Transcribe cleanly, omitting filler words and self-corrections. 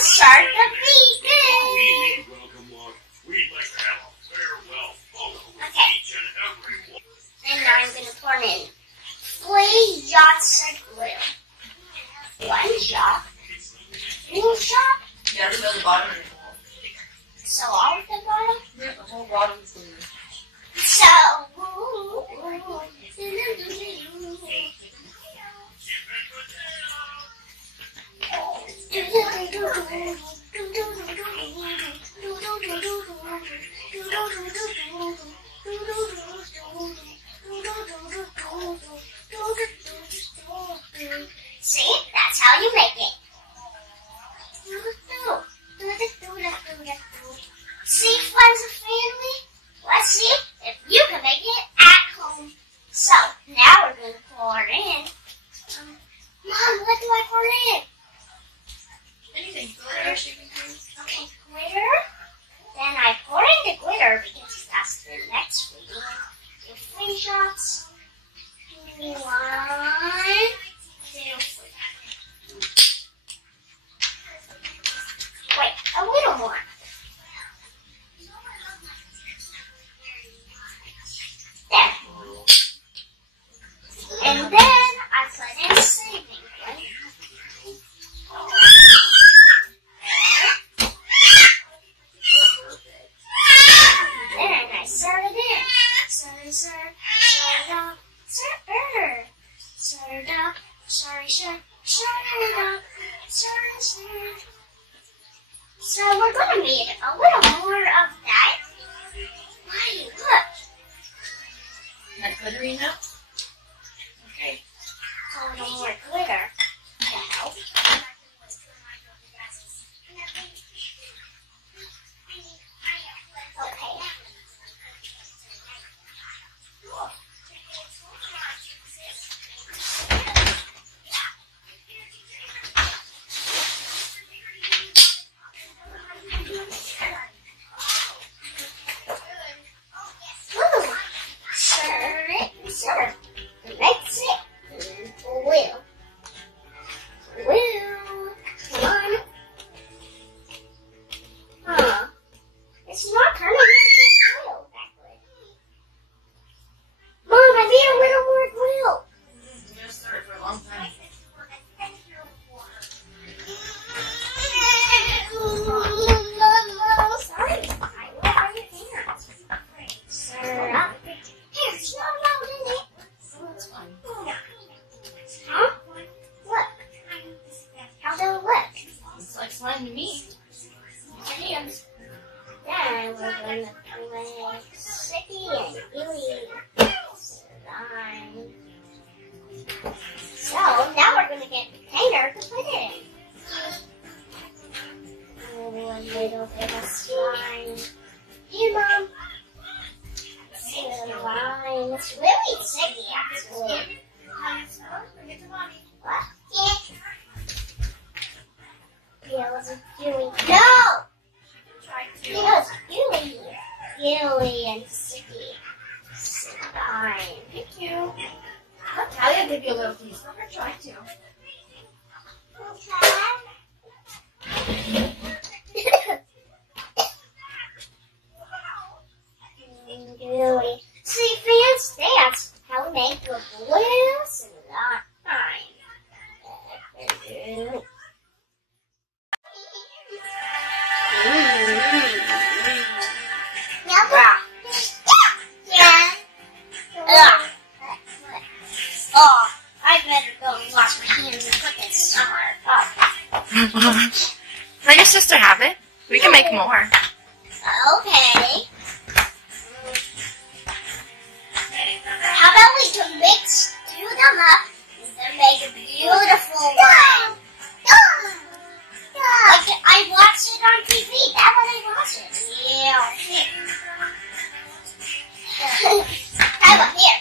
start the vegan. We'd like to have a farewell photo with Okay. each and every one. And now I'm going to pour in 3 shots of glue. 1 shot. 2 shot. Yeah, just at the bottom. So all of the bottom. Yeah, the whole bottom is glue. So. See, that's how you make it. See, friends and family, let's see if you can make it at home. So, now we're going to pour in. Mom, what do I pour in? Anything. Glitter, shaping things. Okay, glitter. Then I pour in the glitter because that's the next video. Do 3 shots. 1, 2, 3. Wait, a little more. There. And then I put in saving glue. Then I serve it in. Serve up, serve up, serve. So we're going to need a little more of that. Why, look. That glittery now? Okay. A little more glitter to help. Okay. Serve. Let's see. Glue. Come on. Huh. It's not turning into glue. Mom, I need a little more glue. I'm going to start for a long time. Sorry. I will have your hands. Serve up. Here, it's not allowed in it. That's fine. Huh? Look. How does it look? Looks like slime to me. Use your hands. Then we're going to put sticky and gooey slime. So now we're going to get a container to put it in. A little bit of slime. Here, Mom. Slime. It's really sticky, actually. What? Yeah. Feels gooey. No! Feels gooey. Gooey and sticky. Slime. Thank you. Let Taleah give you a little piece. Let her try to. Gooey. See, fans, that's how we make the blue slime. Oh, I better go and wash my hands and put this somewhere. Let your sister have it. We can make more. Okay. How about we can mix, do them up, and make a beautiful one? Like I watched it on TV. That's when I watched it. Yeah. How about here?